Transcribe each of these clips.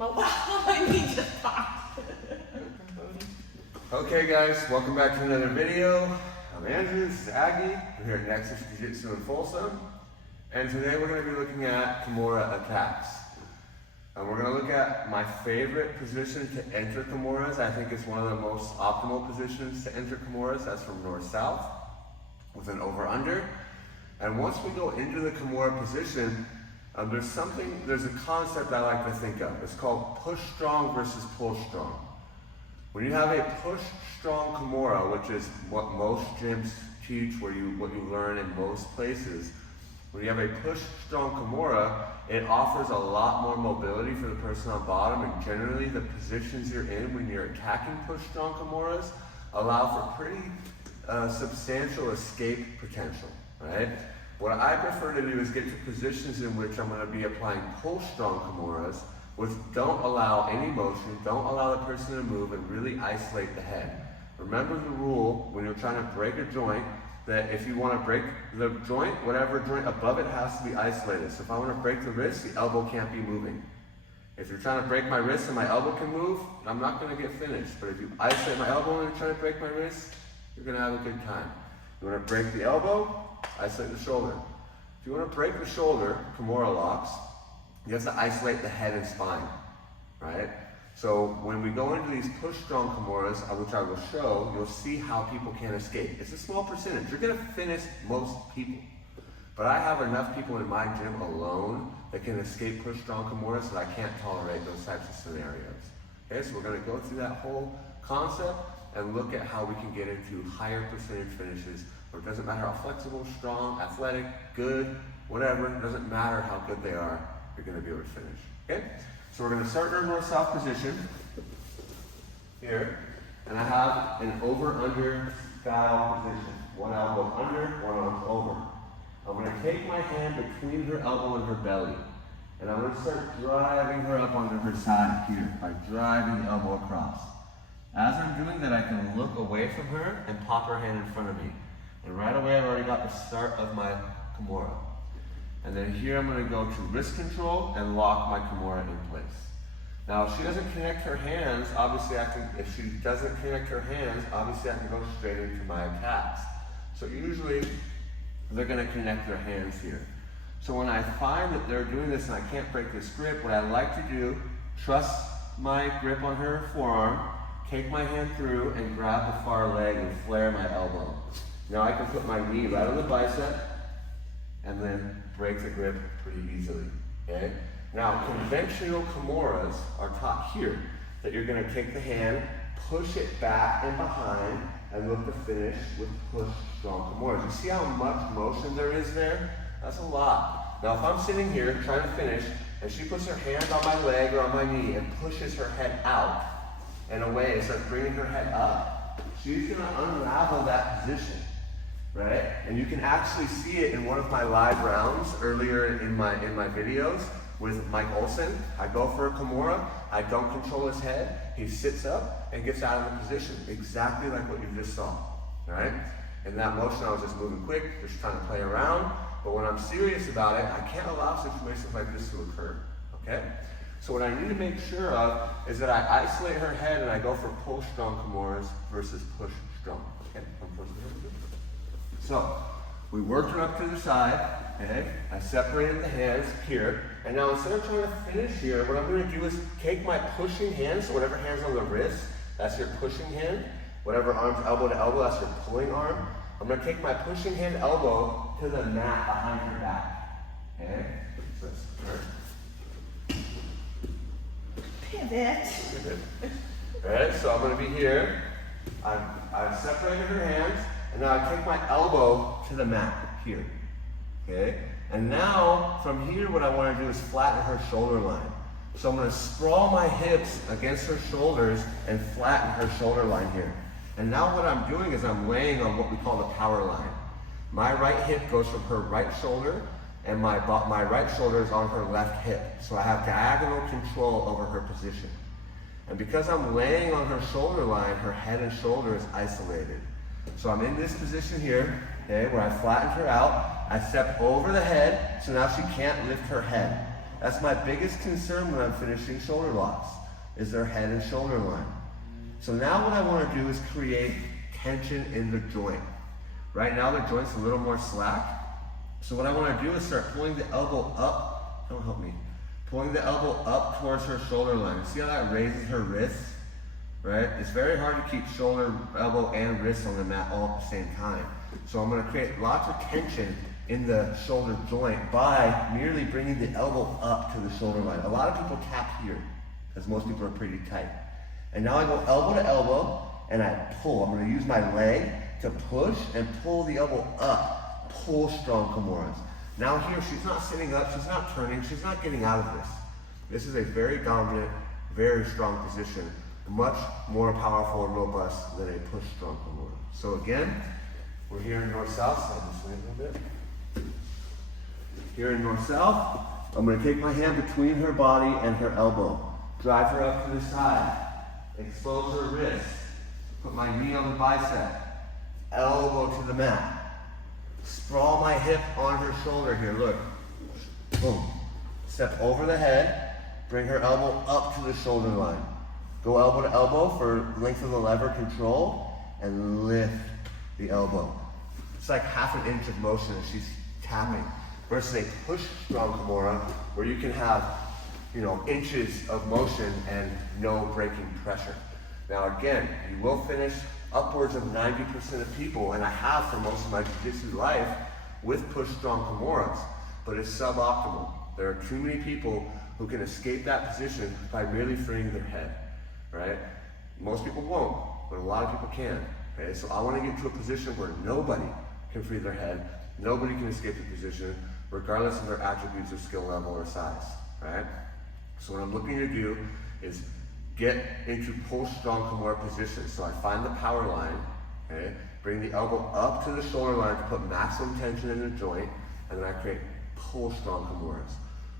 I need to talk. Okay guys, welcome back to another video. I'm Andrew, this is Aggie. We're here at Nexus Jiu-Jitsu in Folsom. And today we're going to be looking at Kimura attacks. And we're going to look at my favorite position to enter Kimuras. I think it's one of the most optimal positions to enter Kimuras. That's from north-south with an over-under. And once we go into the Kimura position, there's a concept I like to think of. It's called push strong versus pull strong. When you have a push strong Kimura, which is what most gyms teach, what you learn in most places, when you have a push strong Kimura, it offers a lot more mobility for the person on bottom, and generally the positions you're in when you're attacking push strong Kimuras allow for pretty substantial escape potential, right? What I prefer to do is get to positions in which I'm going to be applying pull strong Kimuras, which don't allow any motion, don't allow the person to move, and really isolate the head. Remember the rule when you're trying to break a joint, that if you want to break the joint, whatever joint above it has to be isolated. So if I want to break the wrist, the elbow can't be moving. If you're trying to break my wrist and my elbow can move, I'm not going to get finished. But if you isolate my elbow and you're trying to break my wrist, you're going to have a good time. You want to break the elbow, isolate the shoulder. If you want to break the shoulder, Kimura locks, you have to isolate the head and spine, right? So when we go into these push strong Kimuras, which I will show, you'll see how people can escape. It's a small percentage. You're going to finish most people. But I have enough people in my gym alone that can escape push strong Kimuras that I can't tolerate those types of scenarios. Okay, so we're going to go through that whole concept and look at how we can get into higher percentage finishes, where it doesn't matter how flexible, strong, athletic, good, whatever, it doesn't matter how good they are, you're going to be able to finish. Okay? So we're going to start in our north-south position here, and I have an over-under style position. One elbow under, one arm over. I'm going to take my hand between her elbow and her belly, and I'm going to start driving her up onto her side here by driving the elbow across. As I'm doing that, I can look away from her and pop her hand in front of me. And right away, I've already got the start of my Kimura. And then here I'm going to go to wrist control and lock my Kimura in place. Now, if she doesn't connect her hands, obviously I can go straight into my attacks. So usually, they're going to connect their hands here. So when I find that they're doing this and I can't break this grip, what I like to do, trust my grip on her forearm, take my hand through and grab the far leg and flare my elbow. Now I can put my knee right on the bicep and then break the grip pretty easily, okay? Now, conventional Kimuras are taught here, that you're gonna take the hand, push it back and behind, and look to finish with push strong Kimuras. You see how much motion there is there? That's a lot. Now, if I'm sitting here trying to finish, and she puts her hand on my leg or on my knee and pushes her head out and away and starts bringing her head up, she's gonna unravel that position. Right? And you can actually see it in one of my live rounds earlier in my videos with Mike Olson. I go for a Kimura, I don't control his head, he sits up and gets out of the position, exactly like what you just saw. Right? In that motion, I was just moving quick, just trying to play around, but when I'm serious about it, I can't allow situations like this to occur. Okay? So what I need to make sure of is that I isolate her head and I go for pull strong Kimuras versus push strong. Okay? So, we worked her up to the side, okay? I separated the hands here, and now instead of trying to finish here, what I'm going to do is take my pushing hand, so whatever hand's on the wrist, that's your pushing hand. Whatever arm's elbow to elbow, that's your pulling arm. I'm going to take my pushing hand elbow to the mat behind her back, okay? So let's start. Pivot. Alright, so I'm going to be here. I've separated her hands. And now I take my elbow to the mat here, okay? And now, from here, what I want to do is flatten her shoulder line. So I'm going to sprawl my hips against her shoulders and flatten her shoulder line here. And now what I'm doing is I'm laying on what we call the power line. My right hip goes from her right shoulder, and my right shoulder is on her left hip. So I have diagonal control over her position. And because I'm laying on her shoulder line, her head and shoulder is isolated. So I'm in this position here, okay, where I flattened her out. I step over the head, so now she can't lift her head. That's my biggest concern when I'm finishing shoulder locks, is their head and shoulder line. So now what I want to do is create tension in the joint. Right now the joint's a little more slack. So what I want to do is start pulling the elbow up. Don't help me. Pulling the elbow up towards her shoulder line. See how that raises her wrist? Right? It's very hard to keep shoulder, elbow, and wrist on the mat all at the same time. So I'm going to create lots of tension in the shoulder joint by merely bringing the elbow up to the shoulder line. A lot of people tap here, because most people are pretty tight. And now I go elbow to elbow, and I pull. I'm going to use my leg to push and pull the elbow up. Pull strong Kimuras. Now here, she's not sitting up, she's not turning, she's not getting out of this. This is a very dominant, very strong position, much more powerful and robust than a push strong Kimura. So again, we're here in north-south, so I'll just swing a little bit. Here in north-south, I'm going to take my hand between her body and her elbow, drive her up to the side, expose her wrist, put my knee on the bicep, elbow to the mat. Sprawl my hip on her shoulder here, look. Boom. Step over the head, bring her elbow up to the shoulder line. Go elbow to elbow for length of the lever control, and lift the elbow. It's like half an inch of motion as she's tapping. Versus a push strong Kimura, where you can have, inches of motion and no breaking pressure. Now again, you will finish upwards of 90% of people, and I have for most of my jiu-jitsu life, with push strong Kimuras, but it's suboptimal. There are too many people who can escape that position by merely freeing their head, right? Most people won't, but a lot of people can, okay? So I want to get to a position where nobody can free their head, nobody can escape the position, regardless of their attributes of skill level or size, right? So what I'm looking to do is get into pull strong Kimura position. So I find the power line, okay? Bring the elbow up to the shoulder line to put maximum tension in the joint, and then I create pull strong Kimuras.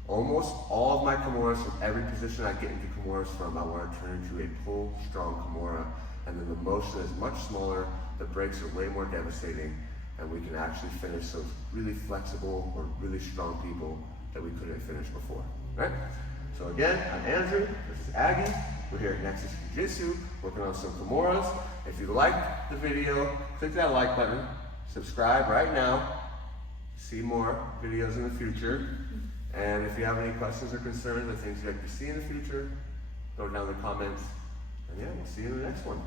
Almost all of my Kimuras, from every position I get into Kimuras from, I want to turn into a pull strong Kimura, and then the motion is much smaller, the breaks are way more devastating, and we can actually finish those really flexible or really strong people that we couldn't finish before, right? So again, I'm Andrew, this is Aggie. We're here at Nexus Jiu-Jitsu, working on some Kimuras. If you liked the video, click that like button, subscribe right now, see more videos in the future. And if you have any questions or concerns or things you'd like to see in the future, throw it down in the comments. And yeah, we'll see you in the next one.